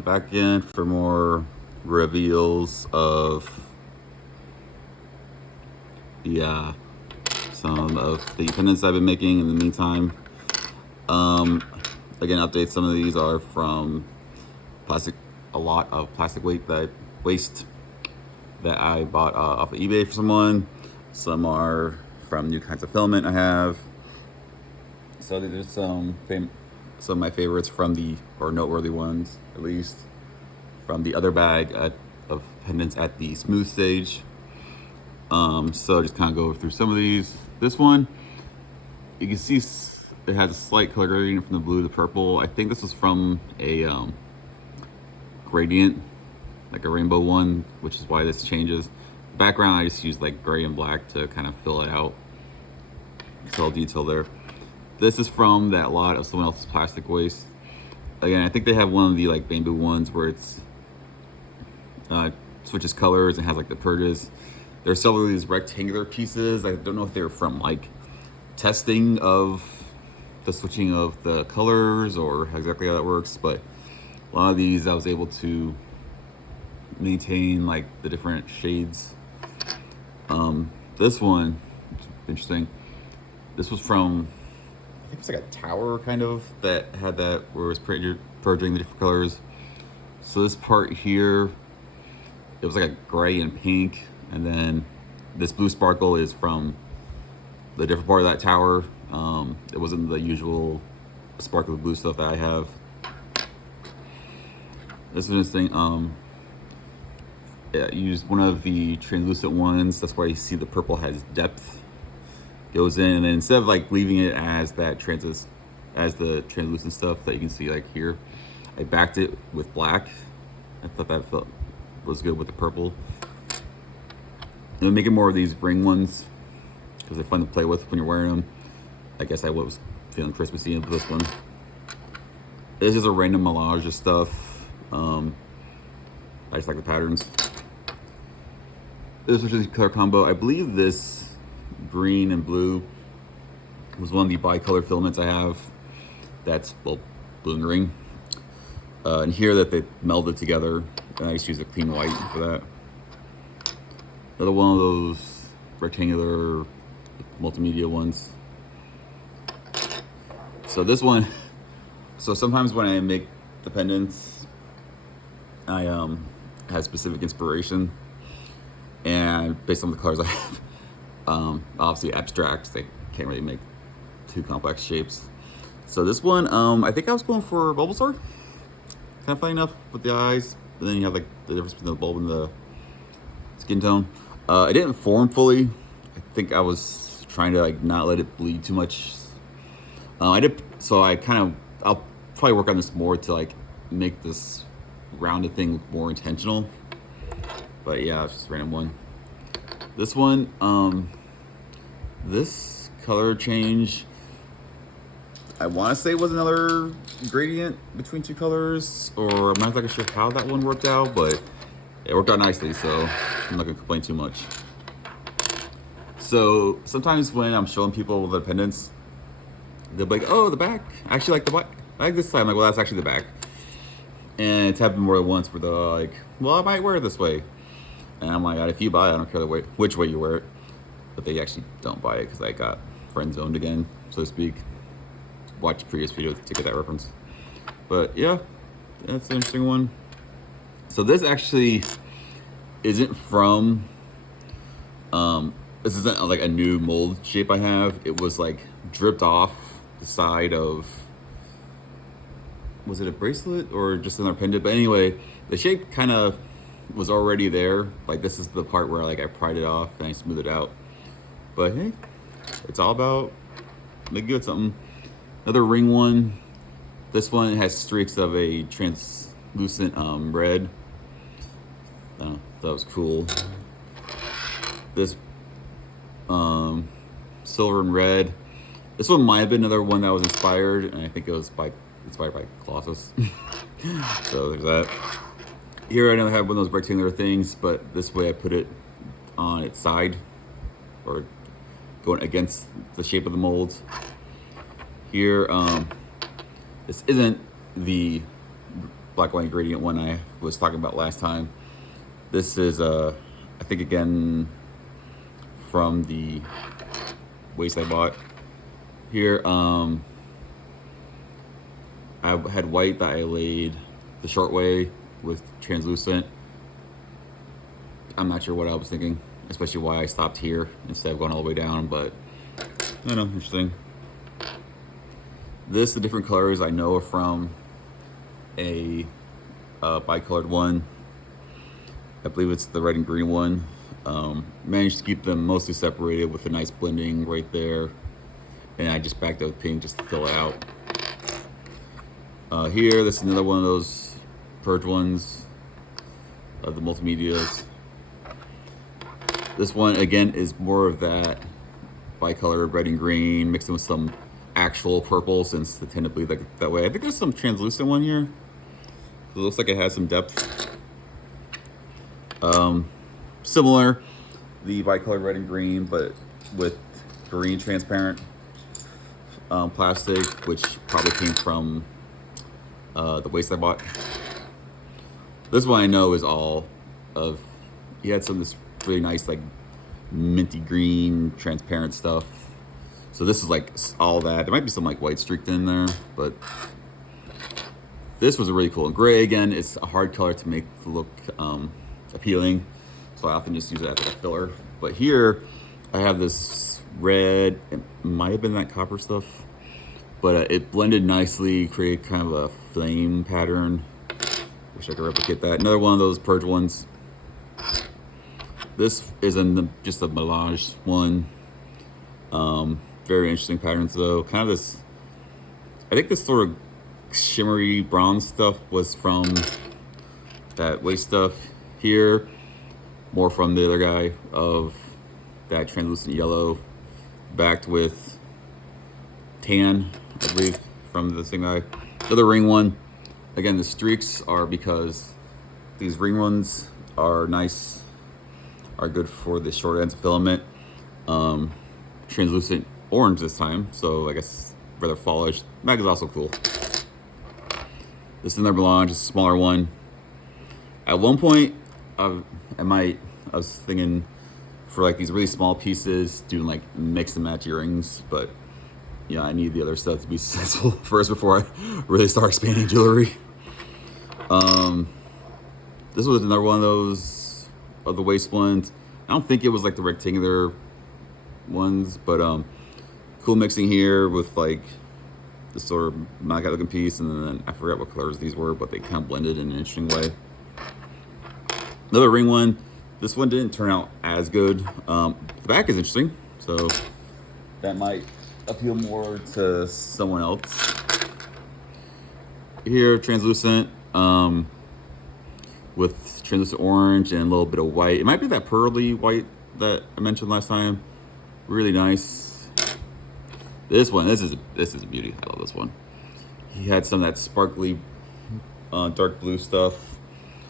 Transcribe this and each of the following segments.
back in for more reveals of the some of the pendants I've been making in the meantime. Again, updates. Some of these are from plastic, a lot of plastic waste that I bought off of eBay for someone. Some are from new kinds of filament I have. So there's some of my favorites from or noteworthy ones at least, from the other bag of pendants at the smooth stage. So just kind of go through some of these. This one, you can see it has a slight color gradient from the blue to the purple. I think this was from a gradient, like a rainbow one, which is why this changes. Background, I just used like gray and black to kind of fill it out. It's all detail there. This is from that lot of someone else's plastic waste. Again, I think they have one of the like bamboo ones where it's switches colors and has like the purges. There's several of these rectangular pieces. I don't know if they're from like testing of the switching of the colors or exactly how that works, but a lot of these I was able to maintain like the different shades. This one, interesting. This was from, I think it's like a tower kind of that had that where it was purging the different colors. So this part here, it was like a gray and pink, and then this blue sparkle is from the different part of that tower. It wasn't the usual sparkle blue stuff that I have. This is interesting. Yeah, I used one of the translucent ones. That's why you see the purple has depth. Goes in, and then instead of like leaving it as that as the translucent stuff that you can see like here, I backed it with black. I thought that was good with the purple. And I'm making more of these ring ones because they're fun to play with when you're wearing them. I guess I was feeling Christmassy with this one. This is a random melange of stuff. I just like the patterns. This was just a color combo. I believe this green and blue was one of the bicolor filaments I have. That's blue and green. And here that they melded together, and I just use a clean white for that. Another one of those rectangular multimedia ones. So this one, so sometimes when I make the pendants, I have specific inspiration, and based on the colors I have, obviously abstracts, they can't really make too complex shapes. So this one, I think I was going for Bulbasaur. Kind of funny enough with the eyes, but then you have like the difference between the bulb and the skin tone. It didn't form fully. I think I was trying to like not let it bleed too much. So I'll probably work on this more to like make this rounded thing look more intentional. But yeah, it's just a random one. This one, this color change, I want to say was another gradient between two colors, or I'm not exactly sure how that one worked out, but it worked out nicely, so I'm not gonna complain too much. So sometimes when I'm showing people the pendants, they'll be like, "Oh, the back. I actually like the back. I like this side." I'm like, "Well, that's actually the back." And it's happened more than once where they're like, "Well, I might wear it this way," and I'm like, "If you buy it, I don't care which way you wear it." But they actually don't buy it because I got friend zoned again, so to speak. Watch previous videos to get that reference. But yeah, that's an interesting one. So this actually isn't from, this isn't like a new mold shape I have. It was like dripped off the side of, was it a bracelet or just another pendant? But anyway, the shape kind of was already there. Like this is the part where like I pried it off and I smoothed it out. But hey, it's all about making good something. Another ring one. This one has streaks of a translucent red. That was cool. This silver and red. This one might have been another one that was inspired, and I think it was inspired by Colossus. So there's that. Here I don't have one of those rectangular things, but this way I put it on its side, or going against the shape of the mold. Here, this isn't the black white gradient one I was talking about last time. This is I think again from the waste I bought here. I had white that I laid the short way with translucent. I'm not sure what I was thinking, especially why I stopped here instead of going all the way down, but I don't know, interesting. This, the different colors I know are from a bicolored one. I believe it's the red and green one. Managed to keep them mostly separated with a nice blending right there. And I just backed up with pink just to fill it out. Here, this is another one of those purge ones of the multimedias. This one, again, is more of that bicolor red and green mixed in with some actual purple, since they tend to bleed like that way. I think there's some translucent one here. It looks like it has some depth. Similar, the bicolor red and green, but with green transparent plastic, which probably came from the waste I bought. This one I know is all of, he had some of this really nice like minty green transparent stuff. So this is like all that. There might be some like white streaked in there, but this was really cool. And gray, again, it's a hard color to make look appealing. So I often just use it as a filler. But here I have this red, it might have been that copper stuff, but it blended nicely, created kind of a flame pattern. Wish I could replicate that. Another one of those purge ones. This is just a melange one. Very interesting patterns though. Kind of this, I think this sort of shimmery bronze stuff was from that waste stuff here. More from the other guy of that translucent yellow, backed with tan, I believe, from the same guy. The other ring one, again, the streaks are because these ring ones are nice, are good for the short ends of filament. Translucent orange this time, so I guess rather fallish. Mag is also cool. This is another melange, a smaller one. At one point, I was thinking for like these really small pieces, doing like mix and match earrings, but yeah, I need the other stuff to be successful first before I really start expanding jewelry. This was another one of those of the waist ones. I don't think it was like the rectangular ones, but cool mixing here with like this sort of knockout looking piece, and then I forgot what colors these were, but they kind of blended in an interesting way. Another ring one. This one didn't turn out as good. The back is interesting, so that might appeal more to someone else. Here, translucent, with translucent orange and a little bit of white. It might be that pearly white that I mentioned last time. Really nice. This one, this is a beauty. I love this one. He had some of that sparkly, dark blue stuff,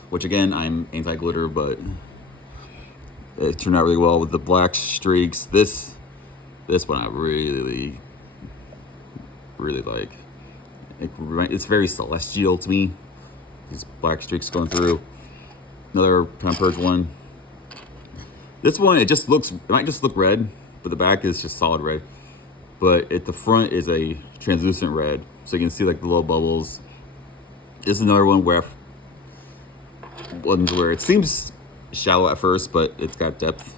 which again, I'm anti-glitter, but it turned out really well with the black streaks. This one I really like. It's very celestial to me. These black streaks going through. Another kind of purge one. This one, it might just look red, but the back is just solid red. But at the front is a translucent red, so you can see like the little bubbles. This is another one where it seems shallow at first, but it's got depth.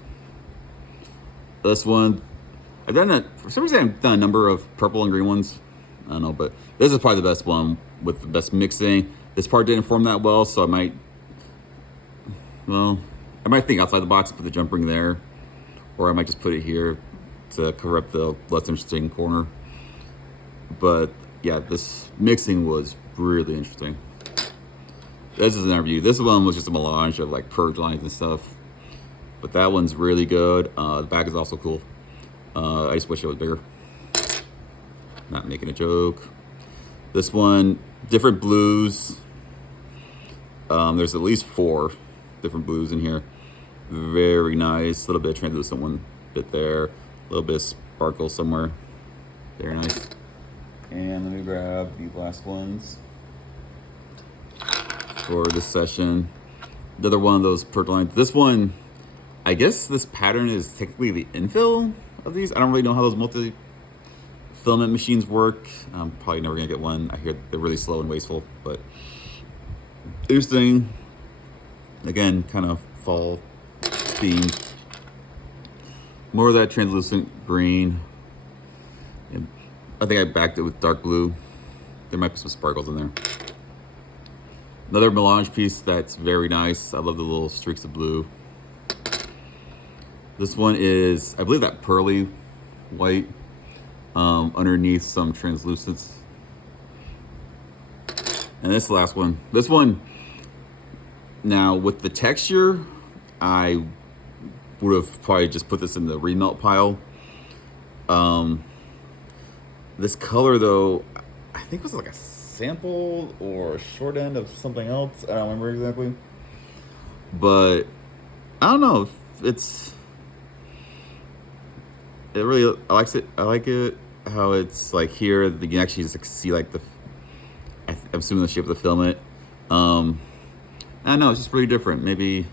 This one, for some reason I've done a number of purple and green ones. I don't know, but this is probably the best one with the best mixing. This part didn't form that well, so I might think outside the box, put the jump ring there, or I might just put it here to cover up the less interesting corner. But yeah, this mixing was really interesting. This is an interview. This one was just a melange of like purge lines and stuff, but that one's really good. The back is also cool. I just wish it was bigger. Not making a joke. This one, different blues. There's at least 4 different blues in here. Very nice. A little bit of translucent one bit there. A little bit of sparkle somewhere. Very nice. And let me grab the last ones. for this session. Another one of those purple lines. This one, I guess this pattern is technically the infill of these. I don't really know how those multi-filament machines work. I'm probably never gonna get one. I hear they're really slow and wasteful, but interesting. Again, kind of fall themed. More of that translucent green. And I think I backed it with dark blue. There might be some sparkles in there. Another melange piece that's very nice. I love the little streaks of blue. This one is, I believe, that pearly white underneath some translucence. And this last one. This one, now with the texture, I would have probably just put this in the remelt pile. This color though, I think it was like a sample or a short end of something else. I don't remember exactly. But I don't know. It really, I like it how it's like here you can actually just see like I'm assuming the shape of the filament. I don't know, it's just really different. Maybe,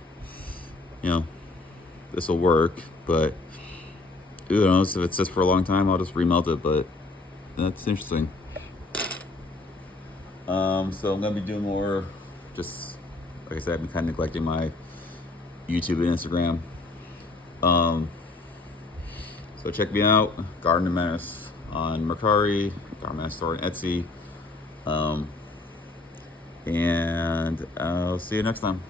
you know, this will work, but who knows, if it sits for a long time, I'll just remelt it, but that's interesting. So I'm gonna be doing more, just, like I said, I've been kind of neglecting my YouTube and Instagram. So check me out, Garden Menace on Mercari, Garden Menace store on Etsy. And I'll see you next time.